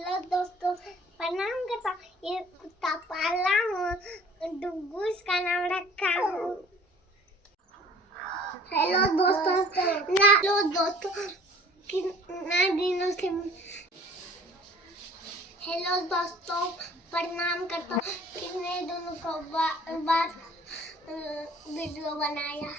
Hello दोस्तों, प्रणाम करता। ये कुत्ता पाला हूँ, डुगू इसका नाम रखा हूँ। हेलो दोस्तों, कितना दिनों से। हेलो दोस्तों, प्रणाम करता हूँ। कितने दिनों को बाद वीडियो बनाया।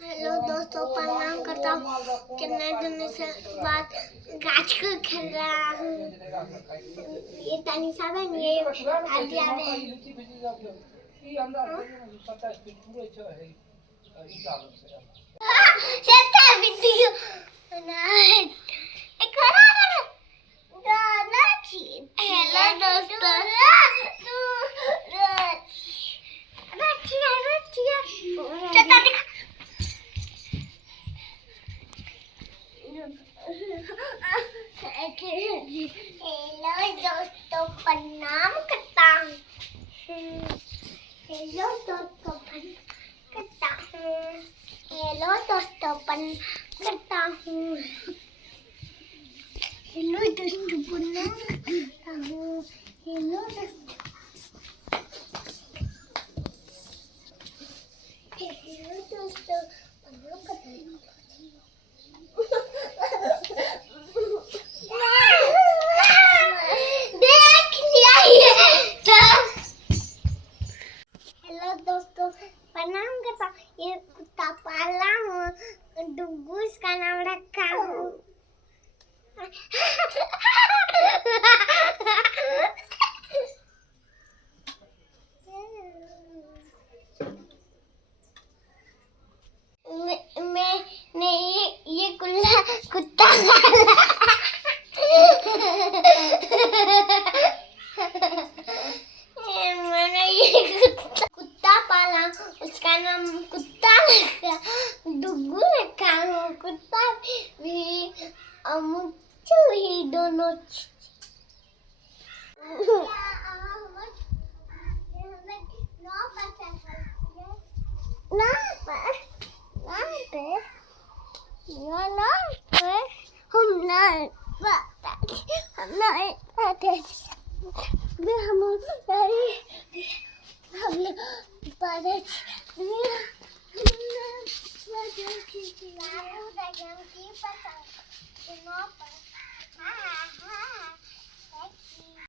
हेलो दोस्तों, प्रणाम करता हूँ। कितने दिन से बाद गाछ को खेल रहा हूँ। ये तनिषा बहन, ये आद्या बहन। हेलो दोस्तों, हेलो दोस्तों, प्रणाम करता हूँ। हेलो दोस्तों, करता हूँ। हेलो दोस्तों, करता हूँ। हेलो दोस्तों, प्रणाम करता हूँ। हेलो दोस्तों, प्रणाम करता हूँ। हेलो दोस्तों, प्रणाम करता। ये कुत्ता पाला हूँ, डुगू इसका नाम रखा हूँ। मैंने ये कुत्ता मैंने ये कुत्ता पाला, उसका नाम कुत्ता रखा, डुगू रखा हूँ। कुत्ता भी मुझे भी दोनों। हम